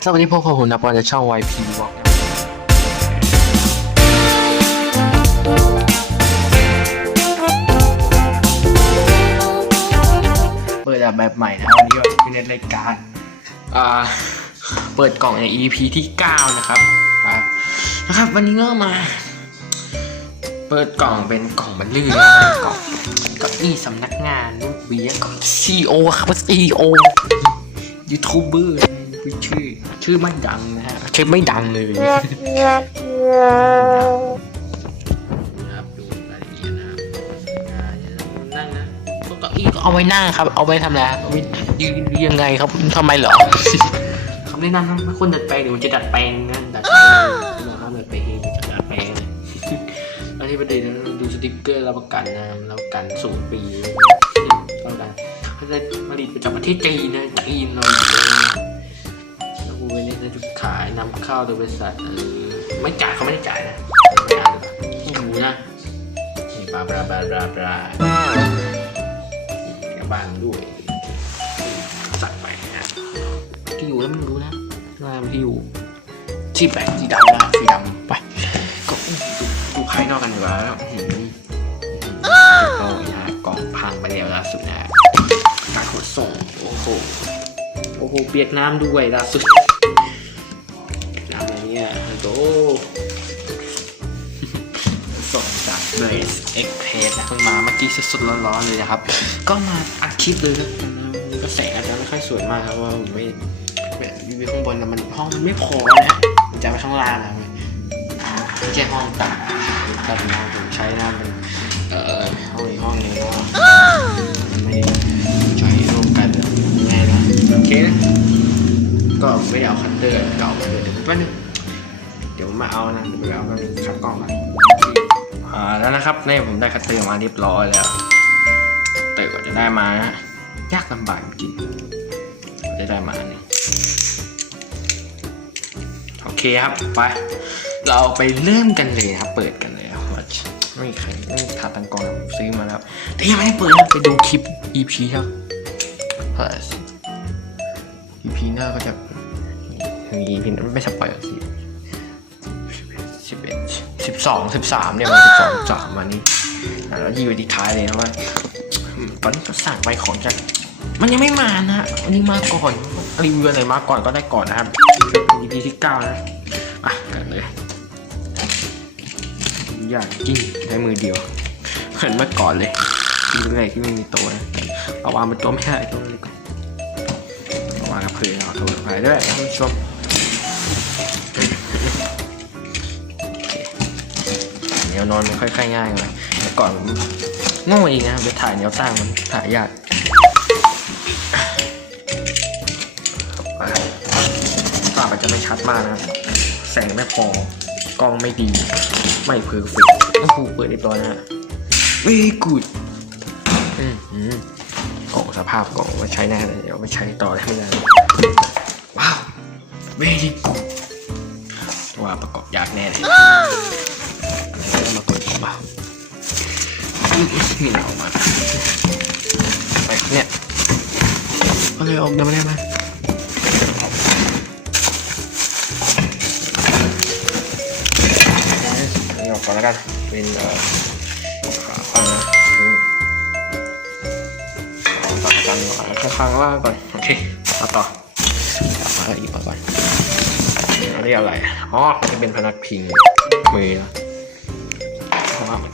สวัสดีพวกผมนะปอนจากช่อง YP บอกเปิดแบบใหม่นะครับวันนี้ก็เป็นรายการอ่าเปิดกล่องใน EP ที่ 9 นะครับนะครับ วันนี้ก็มา เปิดกล่องเป็นกล่องบรรลือนะกล่องกับนี่สำนักงานลูกเบี้ยกล่อง CEO ครับ CEO ยูทูบเบอร์ ชื่อ ชื่อไม่ดังนะฮะชื่อไม่ดังเลยนะครับดูรายละเอียดนะครับอ่าเดี๋ยวนั่งนะเก้าอี้ก็เอาไว้นั่งครับ เอาไว้ทำอะไรเอาไว้ยืนยังไงครับทำไมเหรอ คำแนะนำนะคนดัดแปลงเดี๋ยวมันจะดัดแปลงนะดัดแปลงนะครับดัดแปลงเองดัดแปลงเลย อันที่ประเด็นนะดูสติกเกอร์รับประกันนะรับประกันสูงปีรับประกันเขาจะผลิตมาจากประเทศจีนนะจีนเราอยู่เลยนะ แล้วกูเนี่ยจะขายนำเข้าโดยบริษัทเออไม่จ่ายเขาไม่ได้จ่ายนะไม่อยู่นะนี่บลาบลาบลาบลาบลาบานด้วยสั่งไปนะที่อยู่แล้วไม่รู้นะว่ามันที่อยู่ที่แปลกสีดำนะสีดำไปก็ดูดูภายนอกกันดีกว่าแล้วอื้อหือก็นะฮะกล่องพังไปแล้วล่าสุดนะการขนส่งโอ้โหโอ้โหเปียกน้ำด้วยล่าสุด เบสเอ็กเพสนะเพิ่งมาเมื่อกี้สดๆร้อนๆเลยนะครับ ก็มาอัดคลิปเลยแล้วกันนะกระแสอาจจะไม่ค่อยสวยมากครับว่าผมไม่แบบวิวข้างบนนะมันห้องมันไม่พอนะจะไปข้างล่างนะไม่ใช่ห้องต่างถ้าเป็นห้องผมใช้นะมันเอ่อห้องอีกห้องนึงก็มันไม่ได้ใช้ร่วมกันยังไงนะโอเคนะก็ไม่ได้เอาคัตเตอร์เก่ามาเลยเดี๋ยวแป๊บนึงเดี๋ยวมมาเอานะเดี๋ยวไปเอาก็คัดกล้องมา อ่าแล้วนะครับนี่ผมได้คัตเตอร์มาเรียบร้อยแล้วเตอร์กว่าจะได้มานะยากลำบากจริงจะได้มานี่โอเคครับไปเราไปเริ่มกันเลยครับเปิดกันเลยครับว่าไม่มีใครไม่มีขาตังกรผมซื้อมาแล้วแต่ยังไม่ได้เปิดไปดูคลิป EP ครับเฮ้ย EP หน้าก็จะมี EP ไม่สปอยล์สิสิ สิบสองสิบสามเนี่ยมันสิบสองสามวันนี้อะแล้วยีไว้ที่ท้ายเลยนะว่าอืมตอนนี้ก็สั่งไปของจากมันยังไม่มานะฮะวันนี้มาก่อนรีวิวอะไรมาก่อนก็ได้ก่อนนะครับ EP ที่เก้านะอะกันเลยอยากกิ้งใช้มือเดียวเหมือนเมื่อก่อนเลยกินอะไรที่ไม่มีตัวนะเอาวางบนโต๊ะไม่ได้ตัวเลยก่อนเอาวางกับพื้นเอาโทรไปด้วยท่านผู้ชม แนวนอนมันค่อยๆง่ายเลยแต่ก่อนผมโง่เองนะไปถ่ายแนวตั้งมันถ่ายยากภาพอาจจะไม่ชัดมากนะครับแสงไม่พอกล้องไม่ดี ไม่เพอร์เฟกต์โอ้โหเปิดเรียบร้อยนะฮะ very good อืมอืมกล่องสภาพกล่องไว้ใช้แน่เลยเดี๋ยวไม่ใช้ต่อได้ไม่ได้ว้าว very good ว่าประกอบยากแน่เลยแล้ว มากดออกมานี่เอามาไปเนี่ยเอาเลยออกเดี๋ยวไม่ได้ไหมนี่ออกก่อนแล้วกันเป็นเอ่อขาข้างนะอืมเอาตัดกันก่อนข้างล่างก่อนโอเคมาต่อมาอีกมาก่อนอันนี้อะไรอ๋อจะเป็นพนักพิงมือนะ เอามา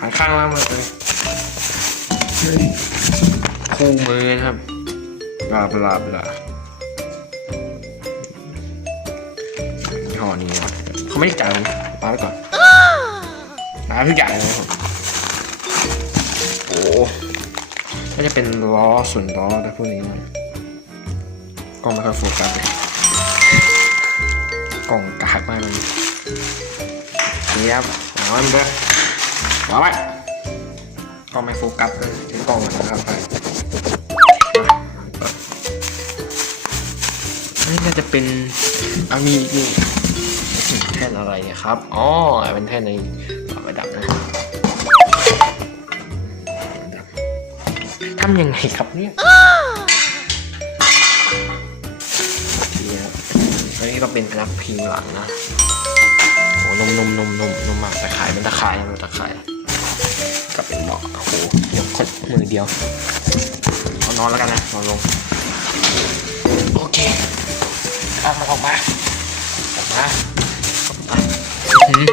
หันข้างล่างมาเลยคู่มือนะครับลาบลาบลายี่อนี้นะเขาไม่ได้จ่ายผมปาไปก่อนนะทุกอย่างเลยครับโอ้ก็จะเป็นล้อส่วนล้อและพวกนี้นะกล้องไม่ค่อยโฟกัสเลยกล่องกากมากเลย นี่ครับวางไว้มันเลยวางไว้กล้องไม่โฟกัสเลยถึงกล้องก่อนนะครับไปนี่น่าจะเป็นอามีนี่แท่นอะไรนี่ยครับ อ๋อ เป็นแท่นในปรับระดับนะทำยังไงครับเนี่ยนี่ก็เป็นพนักพิงหลังนะ นมนมนมนมนมมากตะข่ายเป็นตะข่ายเป็นตะข่ายก็เป็นเบาะโอ้โหเดี๋ยวคนมือเดียวเอานอนแล้วกันนะนอนลงโอเคเอามาออกมาออกมาอืม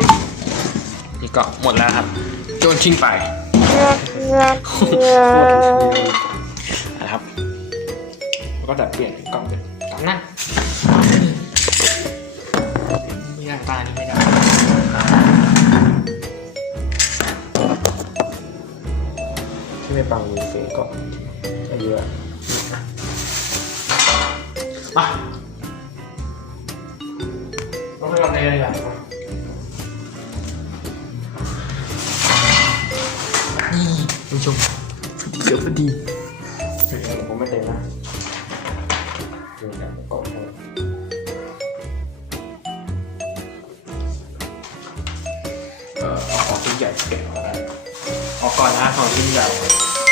นี่ก็หมดแล้วครับโยนทิ้งไปนะครับแล้วก็ดัดเปลี่ยนกล้องเป็นกล้องหน้า ปังเสียงก็จะเยอะมาต้องไปทำอะไรกันดีกว่านี่คุณผู้ชมเกือบพอดีผมไม่เต็มนะดูจากกล่องเออเอาของชิ้นใหญ่เก็บเอาได้ ก่อนนะของชิ้นใหญ่บ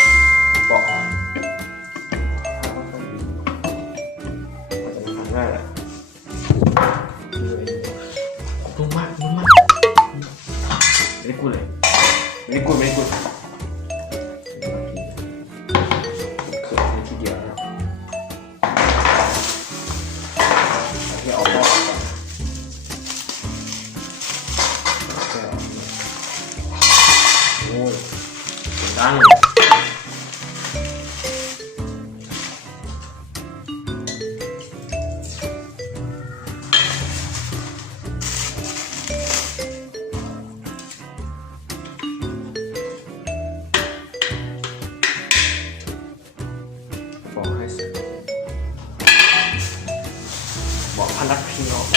บอกพนักพิงออก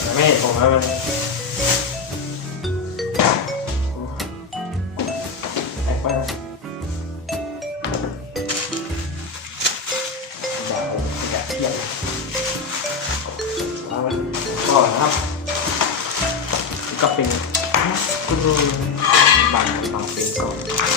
แต่ไม่เห็นผมแล้วมันแอบไปอยาผมอย่าเทียบเอามันก่อนนะครับ ก็เป็นกรูบางบางเป็นก่อน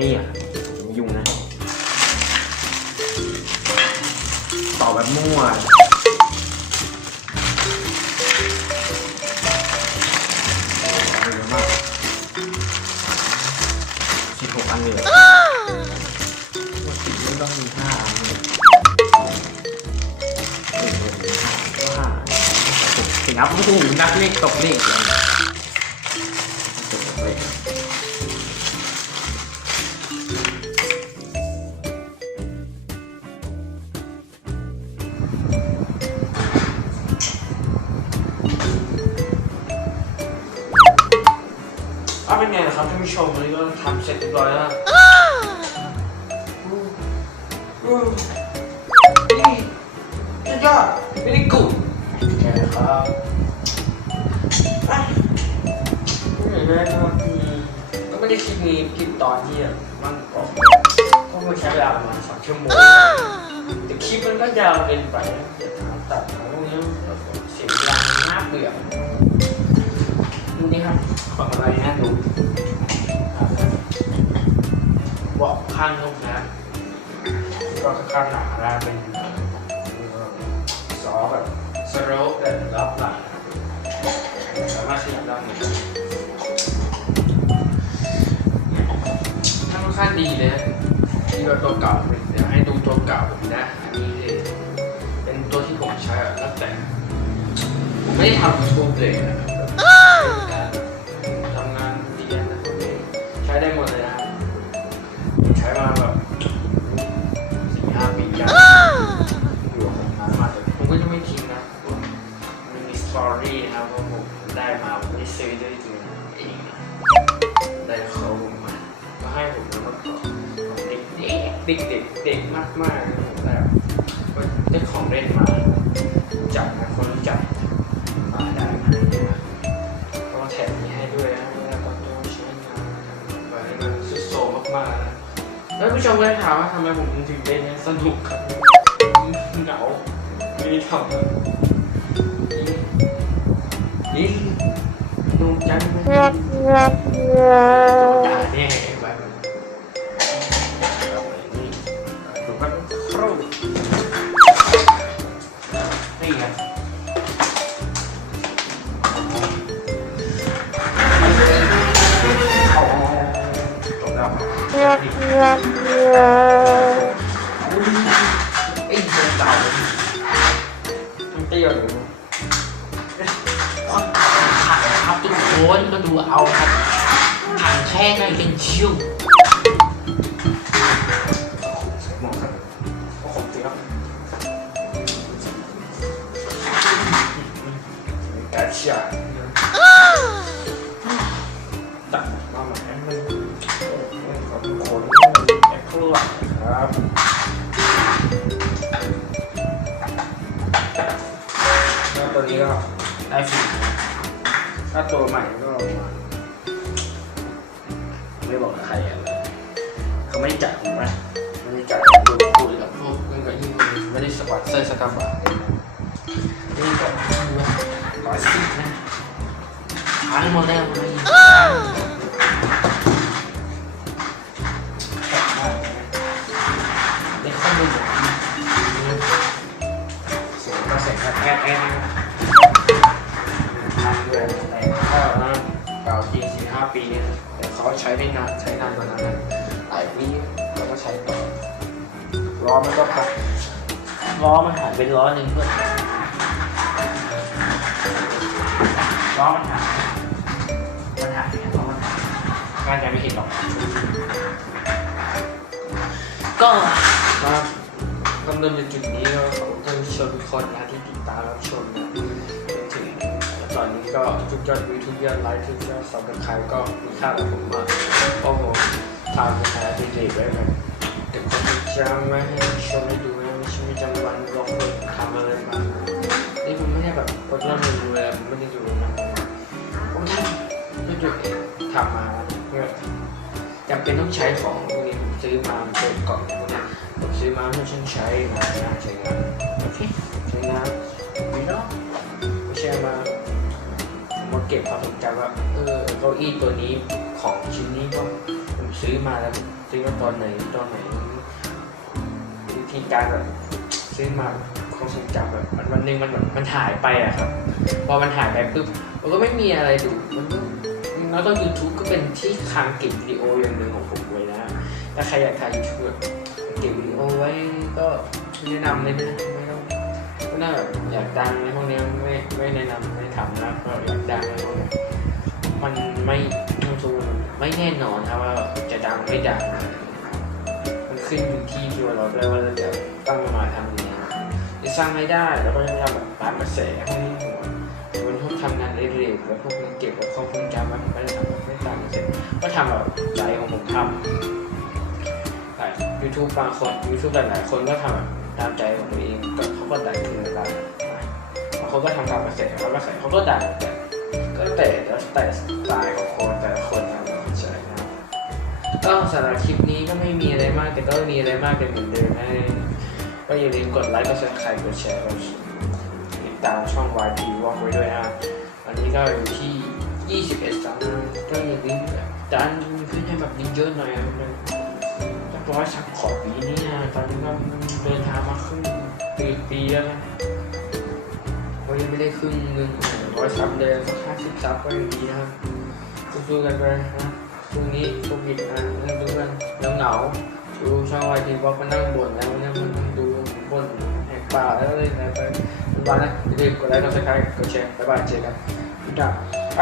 นไงครับเนี่ยไม่ยุ่งนะต่อแบบมั่วเร็วมากสิบหกอันเลยปกติไม่ต้องมีห้าอันเลยเออก็ห้านับโอ้โหนับเลขตกเลขเลย ผู้ชมวันนี้ก็ทำเสร็จเรียบร้อยแล้วอืมนี่สุดยอดไม่ได้กูแค่ครับอะไม่เห็นเลยนะครับอืมก็ไม่ได้คลิปนี้คลิปตอนที่แบบมันก็ก็ไม่ใช้เวลาประมาณสองชั่วโมงแต่คลิปมันก็ยาวเกินไปนะเดี๋ยวถามตัดของพวกนี้แบบเสียเวลาน่าเบื่อดูนี่ครับของอะไรนะดูอะ เบอกข้างนุ่มนะก็ค่อนข้างหนานะเป็นซอสแบบสโลปแบบรับหลังสามารถขยับได้เหมือนกันค่อนข้างดีเลยนี่ก็ตัวเก่าเดี๋ยวให้ดูตัวเก่าผมนะอันนี้เป็นตัวที่ผมใช้อะตั้งแต่ผมไม่ได้ทำทูบเลยนะครับ ซื้ด้วยมือเองแต่เขามาก็ให้ผมแล้วก็เด็กเด็กเด็กเด็กเด็กมากมากแต่ก็ได้ของเล่นมาจับนะคนรู้จักมาได้มาก็แถมนี้ให้ด้วยนะแล้วก็ต้องใช้งานไปมันสุดโซมากๆนะแล้วผู้ชมก็ถามว่าทำไมผมถึงเล่นสนุกครับเหงาไม่ได้ทำนี่นี่ เตี้ยหรือคน นก็ดูเอาครับถังแค่ไหนเป็นชิวมองครับโอ้โหเตี้ยกระชากตัดมาใหม่ให้มันขอบคุณแอคโลครับแล้วตัวนี้ก็ได้ฟรี ถ้าตัวใหม่ก็ ไม่บอกกับใครอะเขาไม่จ่ายผมนะไม่ได้จ่ายผมดูคุยกับพวกเพื่อนกับยิ่งไม่ได้สปอนเซอร์สกาบะนี่ก็ร้อยสิบนะหายหมดแล้วไม่แข็งมากนะเด็กข้อมูลหมดเสียแอ๊ะแอนะทำด้วย แต่ก็นะเก่าจริงสี่ห้าปีนะแต่เขาใช้ได้นานใช้นานกว่านั้นนะหลายปีแล้วก็ใช้ต่อล้อมันก็พักล้อมันหายไปล้อหนึ่งเพื่อนล้อมันหายมันหายเนี่ยล้อมันหายน่าจะไม่เห็นหรอกก็ครับต้องเริ่มจากจุดนี้ก็ขอบคุณท่านผู้ชมทุกคนนะที่ติดตามรับชมนะจนถึงต อนนี้ก็ทุกยอดวิวทุกยอดไลค์ทุกยอดซับสไครต์ก็มีค่ากับผมมากโอ้โหทำในฐานะดีเจไว้แบบเก็บความทรงจำไว้ให้ชมได้ดูนะชีวิตประจำวันลองไปทำอะไรมานี่ผมไม่ได้แบบกดเริ่มดูเลยผมไม่ได้ดูนะผมทำด้วยตัวเองทำมาเพื่อจำเป็นต้องใช้ของพวกนี้ผมซื้อมาเป็นกล่องพวกนี้ผมซื้อมาเพื่อฉันใช้งานงานใช้งานโอเคใช้งานไม่ต้องไม่ใช่มามา เก็บความทรงจำว่าเออเก้าอี้ตัวนี้ของชิ้นนี้ก็ผมซื้อมาแล้วซื้อมาตอนไหนตอนไหนวิธีการแบบซื้อมาความทรงจำแบบมันวันหนึงมันแบบมันหายไปอะครับ พอมันหายไปปุ๊บมันก็ไม่มีอะไรดูมันก็แล้วก็ YouTube ก็เป็นที่คลังเก็บวิดีโออย่างหนึ่งของผมเลยนะถ้าใครอยากถ่าย YouTube แบเก็บวิดีโอไว้ก็แนะนำเลยนะไม่ต้องไม่น่าแบบอยากดังในพวกเนี้ไม่ไม่แนะนำ ทำนะก็อยากดังในพวกเนี้ยมันไม่ยูทูบไม่แน่นอนนะว่าจะดังไม่ดังมันขึ้นอยู่ที่ตัวเราด้วยว่าเราจะตั้งมาทำยังไงจะสร้างรายได้แล้วก็จะทำแบบตามกระแสให้หัวมันพวกทำงานเร็วๆแล้วพวกเก็บแบบข้อมูลจำไว้ผมไม่ได้ทำแบบไม่ตามกระแสก็ทำแบบใจของผมทำหลาย YouTube บางคน YouTube หลายๆคนก็ทำแบบตามใจของตัวเองก็เขาก็ดังขึ้นมาได้บาง คนก็ทำตามกระแสแล้วกระแสเขาก็ดังแต่ก็แต่แล้วแต่สไตล์ของคนแต่ละคนนะใช่ครับก็สำหรับคลิปนี้ก็ไม่มีอะไรมากแต่ก็มีอะไรมากเป็นเหมือนเดิมนะก็อย่าลืมกดไลค์กดซับสไครต์กดแชร์กดติดตามช่อง YP Walk ไว้ด้วยนะครับอันนี้ก็อยู่ที่ 21ซับนะก็อย่าลืมดันขึ้นให้แบบเยอะหน่อยนะครับร้อยสักขอปีนี้นะตอนนี้ก็เดินทางมาครึ่งปีปีแล้วนะ ยังไม่ได้ครึ่งหนึ่งร้อยซับเลยสักห้าสิบซับก็ยังดีนะครับสู้ๆกันไปนะช่วงนี้โควิดนะนั่งดูกันแล้วเหงาดูช่องไอทีบล็อกมานั่งบ่นแล้วเนี่ยมันนั่งดูบ่นแหกป่าแล้วเลยนะไปวันนะอย่าลืมกดไลค์กดซับสไครต์กดแชร์บ๊ายบายเจอกันจ้าไป